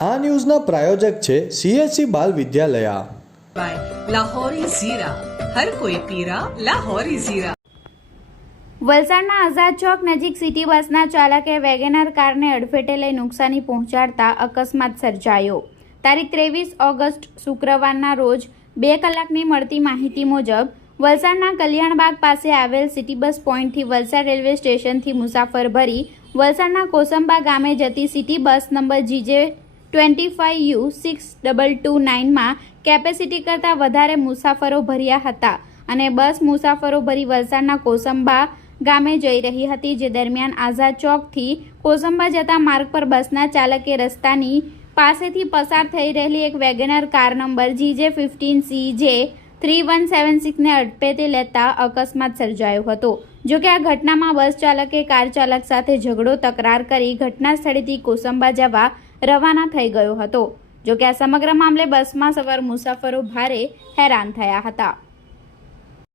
આ ન્યૂઝના પ્રાયોજક છે સીએસસી બાલ વિદ્યાલયા. લાહોરી ઝીરા. વલસાડના આઝાદ ચોક નજીક સિટી બસના ચાલકે વેગેનર કારને અડફેટે લઈ નુકસાની પહોંચાડતા અકસ્માત સર્જાયો. તારીખ ત્રેવીસ ઓગસ્ટ શુક્રવારના રોજ બે કલાકની મળતી માહિતી મુજબ વલસાડના કલ્યાણબાગ પાસે આવેલ સિટી બસ પોઈન્ટથી વલસાડ રેલવે સ્ટેશનથી મુસાફર ભરી વલસાડના કોસંબા ગામે જતી city bus number GJ twenty five U six double two નાઇનમાં capacity કરતાં વધારે મુસાફરો ભર્યા હતા અને બસ મુસાફરો ભરી વલસાડના કોસંબા ગામે જઈ રહી હતી, જે દરમિયાન આઝાદ ચોકથી કોસંબા જતા માર્ગ પર બસના ચાલકે રસ્તાની પાસેથી પસાર થઈ રહેલી એક Wagon R car number GJ fifteen C J three one seven સિક્સને અડફેટે લેતા અકસ્માત સર્જાયો હતો. જો કે આ ઘટનામાં બસ ચાલકે, કાર ચાલક સાથે ઝઘડો તકરાર કરી ઘટના સ્થળેથી કોસંબા જવા રવાના થઈ ગયો હતો. જો કે આ સમગ્ર મામલે બસમાં સવાર મુસાફરો ભારે હેરાન થયા હતા.